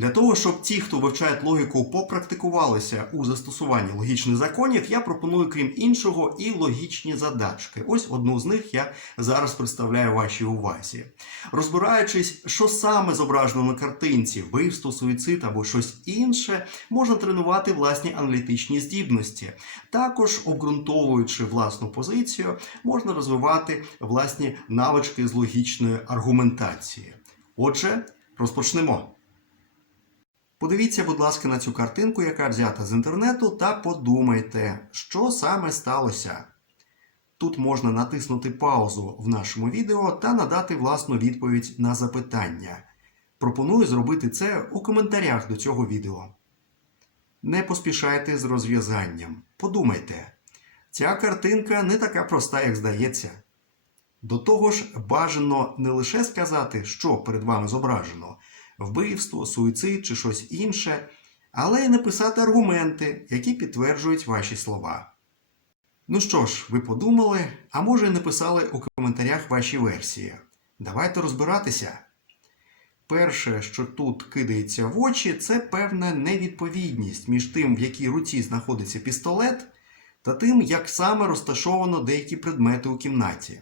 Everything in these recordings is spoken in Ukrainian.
Для того, щоб ті, хто вивчають логіку, попрактикувалися у застосуванні логічних законів, я пропоную, крім іншого, і логічні задачки. Ось одну з них я зараз представляю вашій увазі. Розбираючись, що саме зображено на картинці, вбивство, суїцид або щось інше, можна тренувати власні аналітичні здібності. Також, обґрунтовуючи власну позицію, можна розвивати власні навички з логічної аргументації. Отже, розпочнемо. Подивіться, будь ласка, на цю картинку, яка взята з інтернету, та подумайте, що саме сталося. Тут можна натиснути паузу в нашому відео та надати власну відповідь на запитання. Пропоную зробити це у коментарях до цього відео. Не поспішайте з розв'язанням. Подумайте, ця картинка не така проста, як здається. До того ж, бажано не лише сказати, що перед вами зображено вбивство, суїцид чи щось інше, але й написати аргументи, які підтверджують ваші слова. Ну що ж, ви подумали, а може й написали у коментарях ваші версії. Давайте розбиратися. Перше, що тут кидається в очі, це певна невідповідність між тим, в якій руці знаходиться пістолет, та тим, як саме розташовано деякі предмети у кімнаті.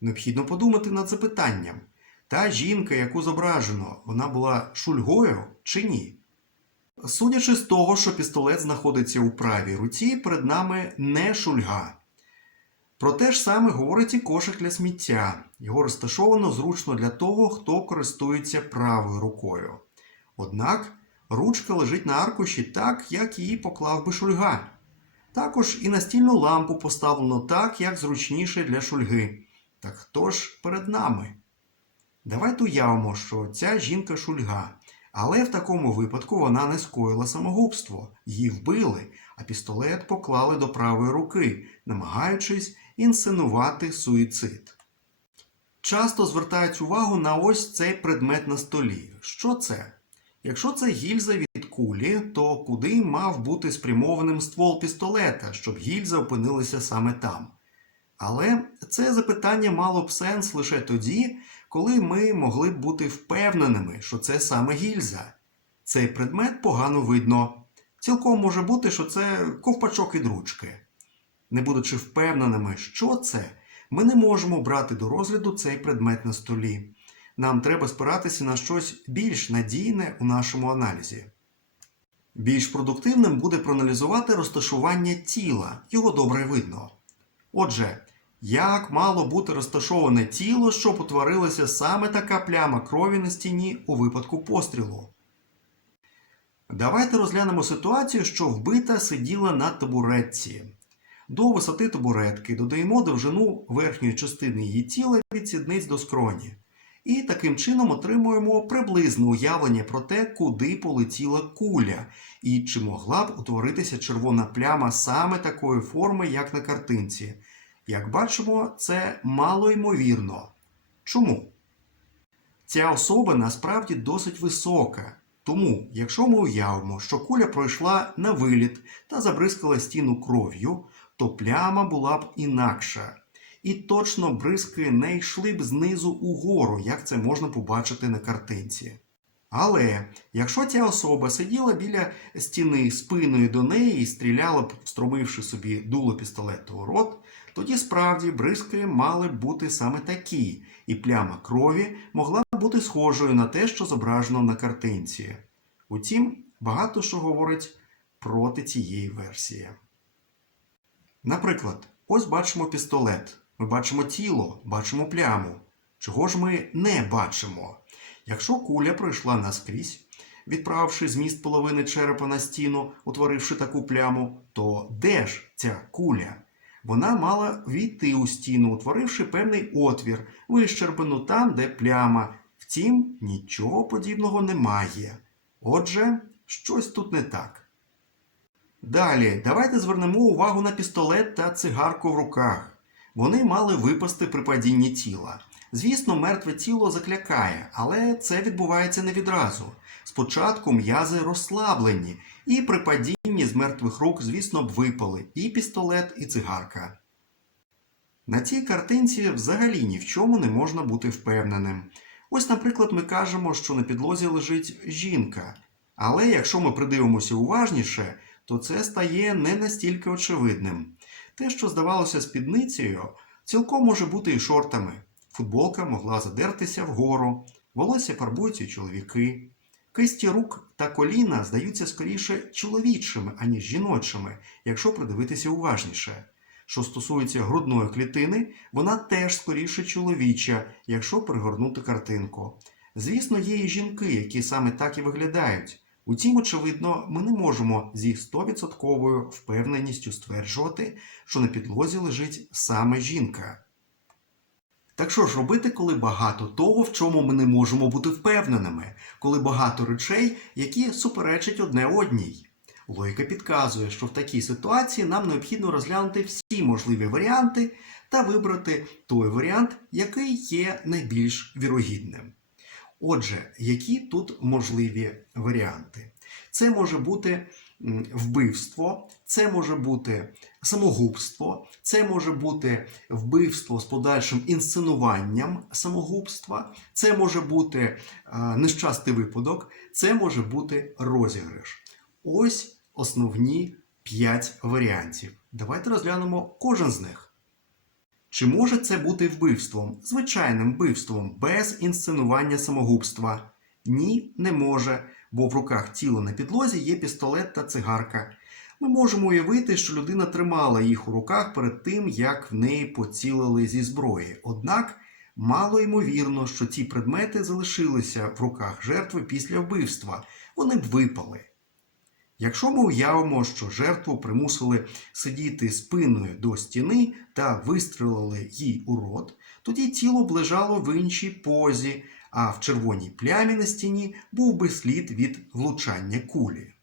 Необхідно подумати над запитанням. Та жінка, яку зображено, вона була шульгою чи ні? Судячи з того, що пістолет знаходиться у правій руці, перед нами не шульга. Про те ж саме говорить і кошик для сміття. Його розташовано зручно для того, хто користується правою рукою. Однак ручка лежить на аркуші так, як її поклав би шульга. Також і настільну лампу поставлено так, як зручніше для шульги. Так хто ж перед нами? Давайте уявимо, що ця жінка шульга, але в такому випадку вона не скоїла самогубство, її вбили, а пістолет поклали до правої руки, намагаючись інсценувати суїцид. Часто звертають увагу на ось цей предмет на столі. Що це? Якщо це гільза від кулі, то куди мав бути спрямованим ствол пістолета, щоб гільза опинилася саме там? Але це запитання мало б сенс лише тоді, коли ми могли б бути впевненими, що це саме гільза. Цей предмет погано видно. Цілком може бути, що це ковпачок від ручки. Не будучи впевненими, що це, ми не можемо брати до розгляду цей предмет на столі. Нам треба спиратися на щось більш надійне у нашому аналізі. Більш продуктивним буде проаналізувати розташування тіла, його добре видно. Отже, як мало бути розташоване тіло, щоб утворилася саме така пляма крові на стіні у випадку пострілу? Давайте розглянемо ситуацію, що вбита сиділа на табуретці. До висоти табуретки додаємо довжину верхньої частини її тіла від сідниць до скроні. І таким чином отримуємо приблизне уявлення про те, куди полетіла куля, і чи могла б утворитися червона пляма саме такої форми, як на картинці. Як бачимо, це мало ймовірно. Чому? Ця особа насправді досить висока. Тому, якщо ми уявимо, що куля пройшла на виліт та забризкала стіну кров'ю, то пляма була б інакша. І точно бризки не йшли б знизу угору, як це можна побачити на картинці. Але якщо ця особа сиділа біля стіни спиною до неї і стріляла б, встромивши собі дуло пістолету у рот, тоді справді бризки мали б бути саме такі, і пляма крові могла б бути схожою на те, що зображено на картинці. Утім, багато що говорить проти цієї версії. Наприклад, ось бачимо пістолет, ми бачимо тіло, бачимо пляму. Чого ж ми не бачимо? Якщо куля пройшла наскрізь, відправивши зміст половини черепа на стіну, утворивши таку пляму, то де ж ця куля? Вона мала війти у стіну, утворивши певний отвір, вищербану там, де пляма. Втім, нічого подібного немає. Отже, щось тут не так. Далі, давайте звернемо увагу на пістолет та цигарку в руках. Вони мали випасти при падінні тіла. Звісно, мертве тіло заклякає, але це відбувається не відразу. Спочатку м'язи розслаблені, і при падінні з мертвих рук, звісно, б випали і пістолет, і цигарка. На цій картинці взагалі ні в чому не можна бути впевненим. Ось, наприклад, ми кажемо, що на підлозі лежить жінка. Але якщо ми придивимося уважніше, то це стає не настільки очевидним. Те, що здавалося спідницею, цілком може бути і шортами. Футболка могла задертися вгору, волосся фарбуються чоловіки. Кисті рук та коліна здаються скоріше чоловічими, аніж жіночими, якщо придивитися уважніше. Що стосується грудної клітини, вона теж скоріше чоловіча, якщо пригорнути картинку. Звісно, є і жінки, які саме так і виглядають. Утім, очевидно, ми не можемо зі 100% впевненістю стверджувати, що на підлозі лежить саме жінка. Так що ж робити, коли багато того, в чому ми не можемо бути впевненими, коли багато речей, які суперечать одне одній? Логіка підказує, що в такій ситуації нам необхідно розглянути всі можливі варіанти та вибрати той варіант, який є найбільш вірогідним. Отже, які тут можливі варіанти? Це може бути вбивство, це може бути самогубство, це може бути вбивство з подальшим інсценуванням самогубства, це може бути е, нещастий випадок, це може бути розіграш. Ось основні 5 варіантів. Давайте розглянемо кожен з них. Чи може це бути вбивством, звичайним вбивством, без інсценування самогубства? Ні, не може, бо в руках тіла на підлозі є пістолет та цигарка. Ми можемо уявити, що людина тримала їх у руках перед тим, як в неї поцілили зі зброї. Однак мало ймовірно, що ці предмети залишилися в руках жертви після вбивства, вони б випали. Якщо ми уявимо, що жертву примусили сидіти спиною до стіни та вистрелили їй у рот, тоді тіло б лежало в іншій позі, а в червоній плямі на стіні був би слід від влучання кулі.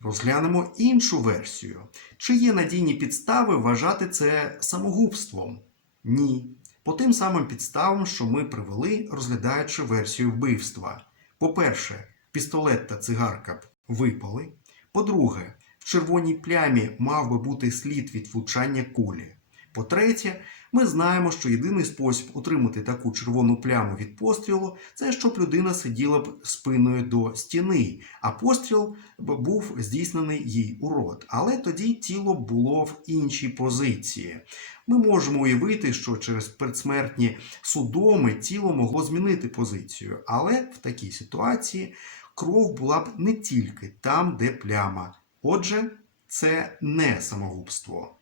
Розглянемо іншу версію. Чи є надійні підстави вважати це самогубством? Ні. По тим самим підставам, що ми привели, розглядаючи версію вбивства. По-перше, пістолет та цигарка випали. По-друге, в червоній плямі мав би бути слід від влучання кулі. По-третє, ми знаємо, що єдиний спосіб отримати таку червону пляму від пострілу це щоб людина сиділа б спиною до стіни, а постріл був здійснений їй у рот. Але тоді тіло було в іншій позиції. Ми можемо уявити, що через предсмертні судоми тіло могло змінити позицію, але в такій ситуації кров була б не тільки там, де пляма. Отже, це не самогубство.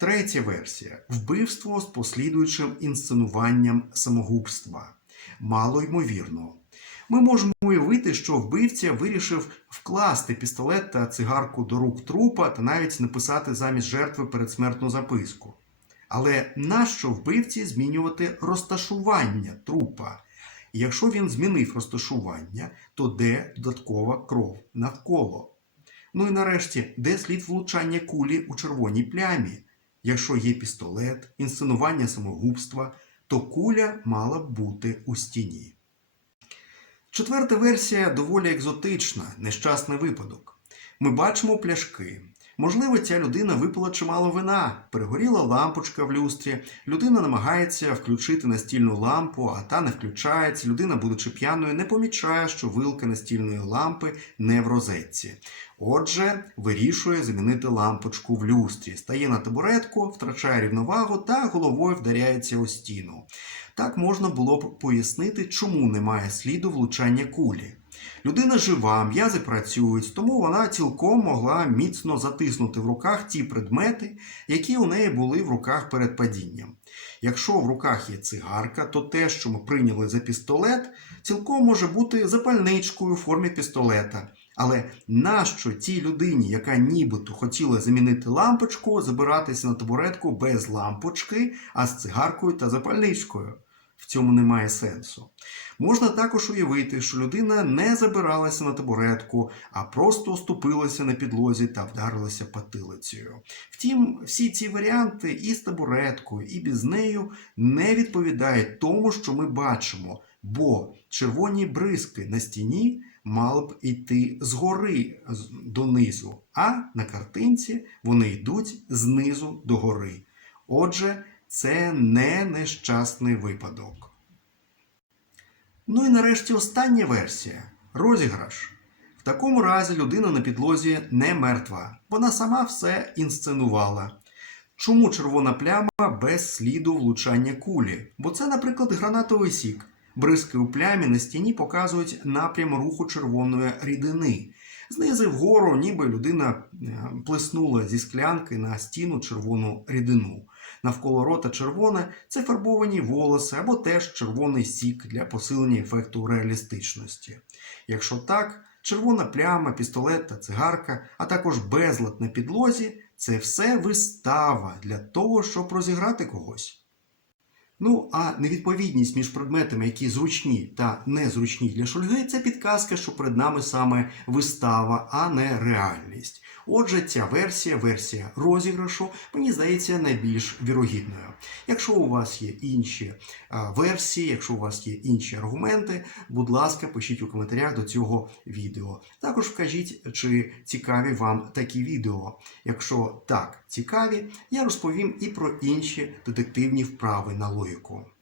Третя версія вбивство з послідуючим інсценуванням самогубства. Мало ймовірно. Ми можемо уявити, що вбивця вирішив вкласти пістолет та цигарку до рук трупа та навіть написати замість жертви передсмертну записку. Але нащо вбивці змінювати розташування трупа? Якщо він змінив розташування, то де додаткова кров навколо? Ну і нарешті, де слід влучання кулі у червоній плямі? Якщо є пістолет, інсценування самогубства, то куля мала б бути у стіні. Четверта версія доволі екзотична, нещасний випадок. Ми бачимо пляшки. Можливо, ця людина випила чимало вина, перегоріла лампочка в люстрі, людина намагається включити настільну лампу, а та не включається. Людина, будучи п'яною, не помічає, що вилка настільної лампи не в розетці. Отже, вирішує замінити лампочку в люстрі, стає на табуретку, втрачає рівновагу та головою вдаряється у стіну. Так можна було б пояснити, чому немає сліду влучання кулі. Людина жива, м'язи працюють, тому вона цілком могла міцно затиснути в руках ті предмети, які у неї були в руках перед падінням. Якщо в руках є цигарка, то те, що ми прийняли за пістолет, цілком може бути запальничкою у формі пістолета. Але нащо тій людині, яка нібито хотіла замінити лампочку, забиратися на табуретку без лампочки, а з цигаркою та запальничкою? В цьому немає сенсу. Можна також уявити, що людина не забиралася на табуретку, а просто оступилася на підлозі та вдарилася потилицею. Втім, всі ці варіанти і з табуреткою, і без нею не відповідають тому, що ми бачимо, бо червоні бризки на стіні мали б йти згори донизу, а на картинці вони йдуть знизу до гори. Отже, це не нещасний випадок. Ну і нарешті остання версія розіграш. В такому разі людина на підлозі не мертва. Вона сама все інсценувала. Чому червона пляма без сліду влучання кулі? Бо це, наприклад, гранатовий сік. Бризки у плямі на стіні показують напрям руху червоної рідини. Знизу вгору, ніби людина е, плеснула зі склянки на стіну червону рідину. Навколо рота червоне це фарбовані волоси або теж червоний сік для посилення ефекту реалістичності. Якщо так, червона пляма, пістолет та цигарка, а також безлад на підлозі це все вистава для того, щоб розіграти когось. Ну, а невідповідність між предметами, які зручні та незручні для шульги, це підказка, що перед нами саме вистава, а не реальність. Отже, ця версія, версія розіграшу, мені здається найбільш вірогідною. Якщо у вас є інші версії, якщо у вас є інші аргументи, будь ласка, пишіть у коментарях до цього відео. Також вкажіть, чи цікаві вам такі відео. Якщо так цікаві, я розповім і про інші детективні вправи на логіку. 会工。